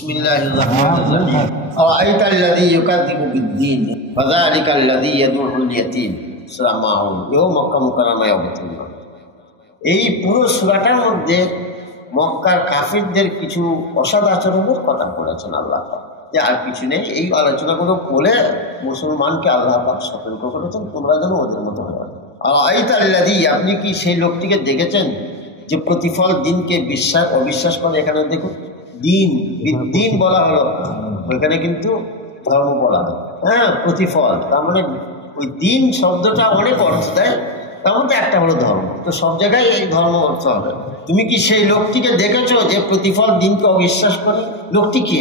বিসমিল্লাহির রহমানির রহিম। আরাআইতাল্লাযী ইউকাযযিবু বিদ্দীন ফাযালিকাল্লাযী ইয়াদউল ইয়াতীম। সূরা মাউন। এও মক্কা মুকাররমায় অবতীর্ণ। এই পুরো সূরাটার মধ্যে মক্কার কাফিরদের কিছু অসৎ আচরণের কথা বলেছেন আল্লাহ পাক, যে আর কিছু নেই। এই আলোচনাগুলো বলে মুসলমানকে আল্লাহ পাক সতর্ক করেছেন, তোমরা যেন ওদের মতো হয়। আরাআইতাল্লাযী, আপনি কি সেই লোকটিকে দেখেছেন যে প্রতিফল দিনকে অবিশ্বাস করে? এখানে দেখুন, দিন বিদ্দিন বলা হলো, ওইখানে কিন্তু ধর্ম বলা হয়। হ্যাঁ, প্রতিফল, তার মানে ওই দিন শব্দটা অনেক অর্থ দেয়, তার মধ্যে একটা হলো ধর্ম। তো সব জায়গায় এই ধর্ম অর্থ হবে। তুমি কি সেই লোকটিকে দেখেছো যে প্রতিফল দিনকে অবিশ্বাস করে? লোকটি কে?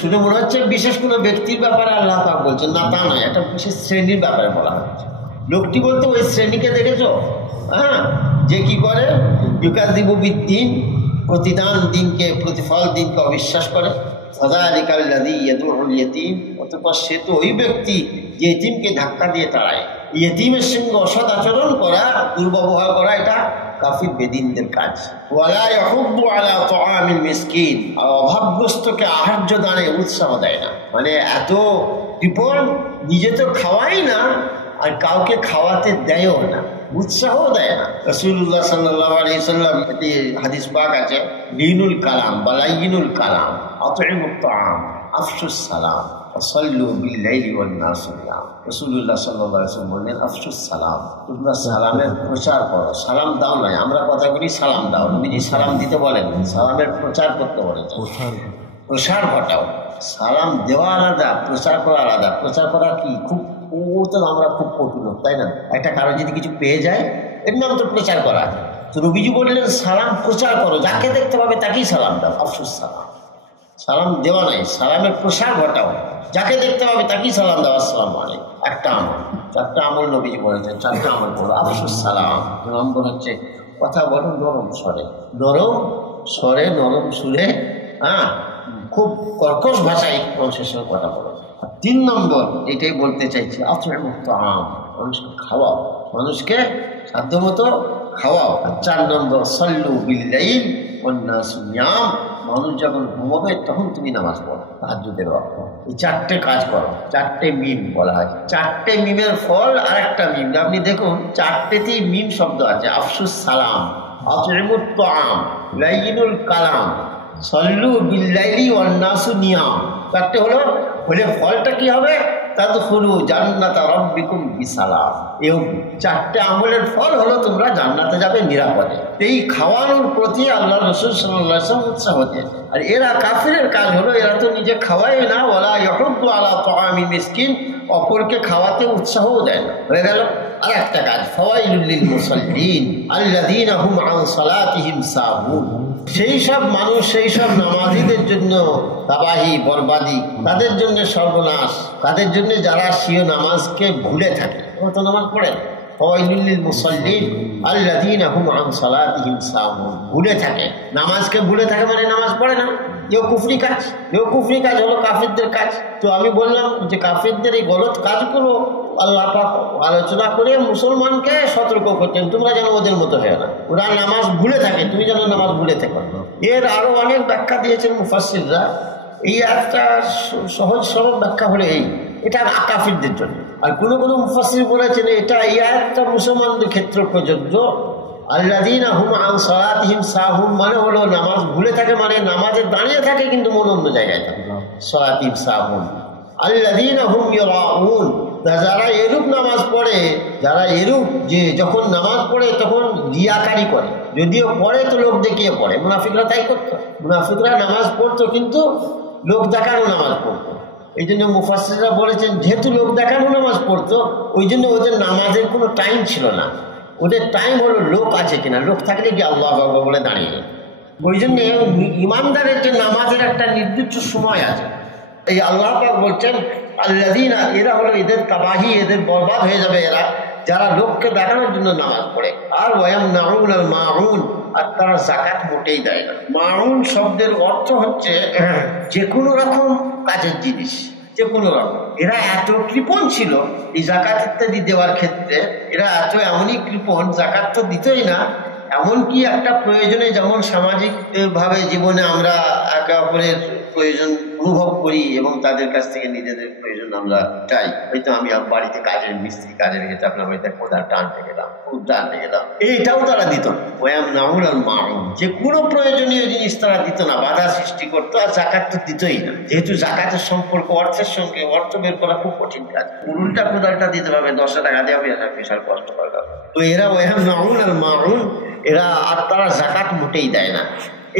শুনে মনে হচ্ছে বিশেষ কোনো ব্যক্তির ব্যাপারে আল্লাহ পাক বলছেন, না তা নয়, একটা বিশেষ শ্রেণীর ব্যাপারে বলা হচ্ছে। লোকটি বলতে ওই শ্রেণীকে দেখেছো, হ্যাঁ, যে কি করে? ইউকাযযিবু বিদ্দীন, প্রতিদান দিনকে, প্রতিফল দিনকে অবিশ্বাস করে। ফাযালিকাল্লাযী ইয়াদউল ইয়াতীম, অতঃপর সে তো ওই ব্যক্তি যে ইতিমকে ধাক্কা দিয়ে তাড়ায়। ইতিমের সঙ্গে অসৎ আচরণ করা, দুর্ব্যবহার করা, এটা কাফির বেদিনদের কাজ। ওয়ালা ইয়াহুদ্দু আলা তাআমিল মিসকিন, আর অভাবগ্রস্তকে আহার্য দানে উৎসাহ দেয় না। মানে এত কৃপণ, নিজে তো খাওয়াই না আর কাউকে খাওয়াতে দেয়ও না, উৎসাহও দেয় না। রাসূলুল্লাহ সাল্লাল্লাহু আলাইহি সাল্লাম, একটি হাদিস পাক আছে, লিনুল কালাম বা লাইনুল কালাম, আতইমুত তাআম, আফশুস সালাম, সাল্লু বিল লাইলি ওয়ান নাস নিয়াম। রাসূলুল্লাহ সাল্লাল্লাহু আলাইহি সাল্লাম বলেন, আফশুস সালাম, তোমরা সালামের প্রচার করো। সালাম দাও নয়, আমরা কথা বলি সালাম দাও, নবীজি সালাম দিতে বলেন, সালামের প্রচার করতে বলেন, প্রসার ঘটাও। সালাম দেওয়া আলাদা, প্রচার করা আলাদা। প্রচার করা কি খুব, ও তো আমরা খুব কঠিন, তাই না? একটা কারো যদি কিছু পেয়ে যায়, এর নাম তো প্রচার করা। তো নবীজি বললেন সালাম প্রচার করো, যাকে দেখতে পাবে তাকেই সালাম দাও। আফসুস সালাম, সালাম দেওয়া নাই, সালামের প্রসার ঘটাও, যাকে দেখতে পাবে তাকেই সালাম দাও। আসসালামু আলাইকুম। একটা আমল, চারটা আমল নবীজি বলেছেন, চারটা আমল বলো। আফসুস সালাম, নম্বর হচ্ছে কথা বলো নরম স্বরে, নরম স্বরে, নরম সুরে, হ্যাঁ, খুব কর্কশ ভাষায় মানুষের সঙ্গে কথা বলো। 3 নম্বর এটাই বলতে চাইছি, আতইমুত তাআম, মানুষকে খাওয়াও, মানুষকে সাধ্যমতো খাওয়াও। 4 নম্বর সাল্লু বিল লাইল ওয়ান নাস নিয়াম, মানুষ যখন ঘুমাবে তখন তুমি নামাজ পড়ো, তাহাজ্জুদের ওয়াক্ত। এই 4টে কাজ করো। 4টে মিম বলা হয়, 4টে মিমের ফল আর একটা মিম। আপনি দেখুন 4টেতেই মিম শব্দ আছে। আফসুস সালাম, আতইমুত তাআম, লাইনুল কালাম, সাল্লু বিল লাইলি ওয়ান নাস নিয়াম। 4টে হলো, বলে ফলটা কি হবে? তাদখুলু জান্নাতা রাব্বিকুম বিসালাম। এই 4টে আমলের ফল হলো তোমরা জান্নাতে যাবে নিরাপদে। এই খাওয়ানোর প্রতি আল্লাহ রাসূল সাল্লাল্লাহু আলাইহি ওয়াসাল্লাম উৎসাহ দেন। আর এরা কাফিরের কাজ হলো, এরা তো নিজে খাওয়ায় না, ওয়ালা ইয়াহুদ্দু আলা তাআমিল মিসকিন, অপরকে খাওয়াতে উৎসাহও দেয় না। হয়ে গেল। আর একটা কাজ, ফাওয়াইলুল লিল মুসাল্লিন আল্লাযীনা হুম আন সালাতিহিম সাহুন, সেই সব মানুষ, সেই সব নামাজীদের জন্য তাবাহি, বরবাদি, তাদের জন্য সর্বনাশ, তাদের জন্য যারা স্বীয় নামাজকে ভুলে থাকে। ওরা তো নামাজ পড়ে না। ফাওয়াইলুল লিল মুসাল্লিন আল্লাযীনা হুম আন সালাতিহিম সাহুন, ভুলে থাকে, নামাজকে ভুলে থাকে, মানে নামাজ পড়ে না। এও কুফরি কাজ, এও কুফরি কাজ হলো কাফিরদের কাজ। তো আমি বললাম যে কাফিরদের এই গলত কাজগুলো আল্লাহ পাক আলোচনা করে মুসলমানকে সতর্ক করতেন, তোমরা যেন ওদের মতো হয় না। ওরা নামাজ ভুলে থাকে, তুমি যেন নামাজ ভুলে থাকো। এর আরো অনেক ব্যাখ্যা দিয়েছেন মুফাসসিররা। এই একটা সহজ সরল ব্যাখ্যা হলো এই, এটা কাফিরদের জন্য। আর কোনো কোনো মুফাসসির বলেছেন এটা এই আয়াতটা মুসলমানদের ক্ষেত্রে প্রযোজ্য। আল্লাযীনা হুম আন সালাতিহিম সাহুন মানে হলো নামাজ ভুলে থাকে, মানে নামাজে দাঁড়িয়ে থাকে কিন্তু মন অন্য জায়গায় থাকে। সালাতিহিম সাহুন আল্লাযীনা হুম ইরাউন, যারা এরূপ নামাজ পড়ে, যারা এরূপ যে যখন নামাজ পড়ে তখন রিয়াকারি করে, যদিও পড়ে তো লোক দেখিয়ে পড়ে। মুনাফিকরা তাই করতো, মুনাফিকরা নামাজ পড়তো কিন্তু লোক দেখানো নামাজ পড়তো। এই জন্য মুফাসসিররা বলেছেন যেহেতু লোক দেখানো নামাজ পড়তো, ওই জন্য ওদের নামাজের কোনো টাইম ছিল না। ওদের টাইম হলো লোক আছে কিনা, লোক থাকলে কি আল্লাহু আকবার বলে দাঁড়িয়ে। ওই জন্য ইমানদারের যে নামাজের একটা নির্দিষ্ট সময় আছে। এই আল্লাহ পাক বলছেন আল্লাযীনা, এরা হলো এদের তাবাহি, এদের বরবাদ হয়ে যাবে এরা, যারা লোককে দেখানোর জন্য নামাজ পড়ে। আর ওয়ায়ামনাউনাল মাউন, আর তারা যাকাত মোটেই দেয় না। মাউন শব্দের অর্থ হচ্ছে যে কোনো রকম কাজের জিনিস, যে কোনো রকম। এরা এত কৃপণ ছিল এই যাকাত ইত্যাদি দেওয়ার ক্ষেত্রে, এরা এমনই কৃপণ, যাকাত তো দিতই না, এমনকি একটা প্রয়োজনে যেমন সামাজিক ভাবে জীবনে আমরা একে অপরের প্রয়োজন অনুভব করি এবং তাদের কাছ থেকে নিজেদের প্রয়োজন আমরা চাই। হয়তো আমি বাড়িতে কাজের মিস্ত্রি কাজে গেছে, আপনার হয়তো কোদাল টানতে গেলাম, খুব টানতে গেলাম, এইটাও তারা দিত না। ওয়াম নাউল আল মাউন, যে কোনো প্রয়োজনীয় জিনিস তারা দিত না, বাধা সৃষ্টি করতো। আর জাকাত তো দিতই না, যেহেতু জাকাতের সম্পর্ক অর্থের সঙ্গে, অর্থ বের করা খুব কঠিন কাজ। উল্টা কোদালটা দিতে হবে, 10 টাকা দেওয়া না, বিশাল কষ্ট করা। তো এরা ওয়াম নাউল আল মাউন, এরা আর তারা জাকাত মোটেই দেয় না।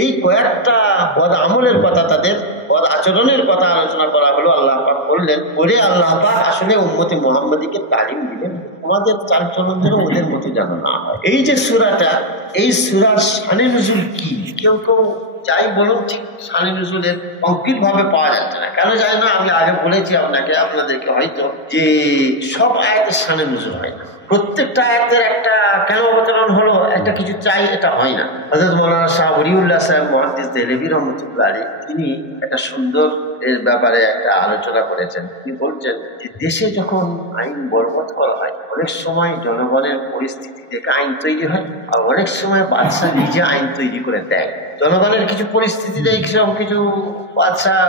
এই কয়েকটা বদ আমলের কথা, তাদের বদ আচরণের কথা আলোচনা করা হলো। আল্লাহ পাক বললেন, ওরে আল্লাহ পাক আসলে উম্মতে মুহাম্মাদীকে তালিম দিলেন, তোমাদের চালচলন যেন ওদের মতো যেন না হয়। এই যে সূরাটা, এই সূরার শানে নুজুল কি, কেউ কেউ যাই বলুন, ঠিক শানে নুজুলের কংক্রিট ভাবে পাওয়া যাচ্ছে না। কেন যায় না? আমি আগে বলেছি আপনাদেরকে হয়তো, যে সব আয়াতের শানে নুজুল হয় না। প্রত্যেকটা আয়াতের একটা কেন অবতরণ হলো, একটা কিছু চাই, এটা হয় না। হযরত মাওলানা শাহ ওলিউল্লাহ সাহেব মুহাদ্দিস দেহলভী রহমাতুল্লাহ আলাইহি, তিনি একটা সুন্দর এর ব্যাপারে একটা আলোচনা করেছেন। তিনি বলছেন যে দেশে যখন আইন বলবৎ করা হয়, অনেক সময় জনগণের পরিস্থিতি দেখে আইন তৈরি হয়, আর অনেক সময় বাদশাহ নিজে আইন তৈরি করে দেয়। জনগণের কিছু পরিস্থিতি দেখে কিছু বাদশাহ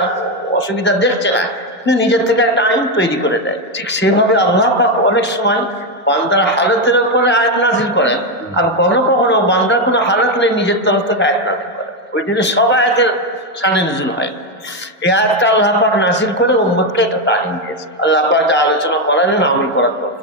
অসুবিধা দেখছে না, কিন্তু নিজের থেকে একটা আইন তৈরি করে দেয়। ঠিক সেভাবে আল্লাহ পাক অনেক সময় বান্দার হালতের উপরে আয়াত নাযিল করেন, আর কখনো কখনো বান্দার কোনো হালত নেই, নিজের তরফ থেকে আয়াত নাযিল করেন। ওই জন্য সব আয়াতের শানে নুজুল হয়। এই আয়াতটা আল্লাহ পাক নাযিল করে উম্মতকে এটা তালিম দিয়েছে। আল্লাহ পাক যা আলোচনা করালেন আমল করার কথা।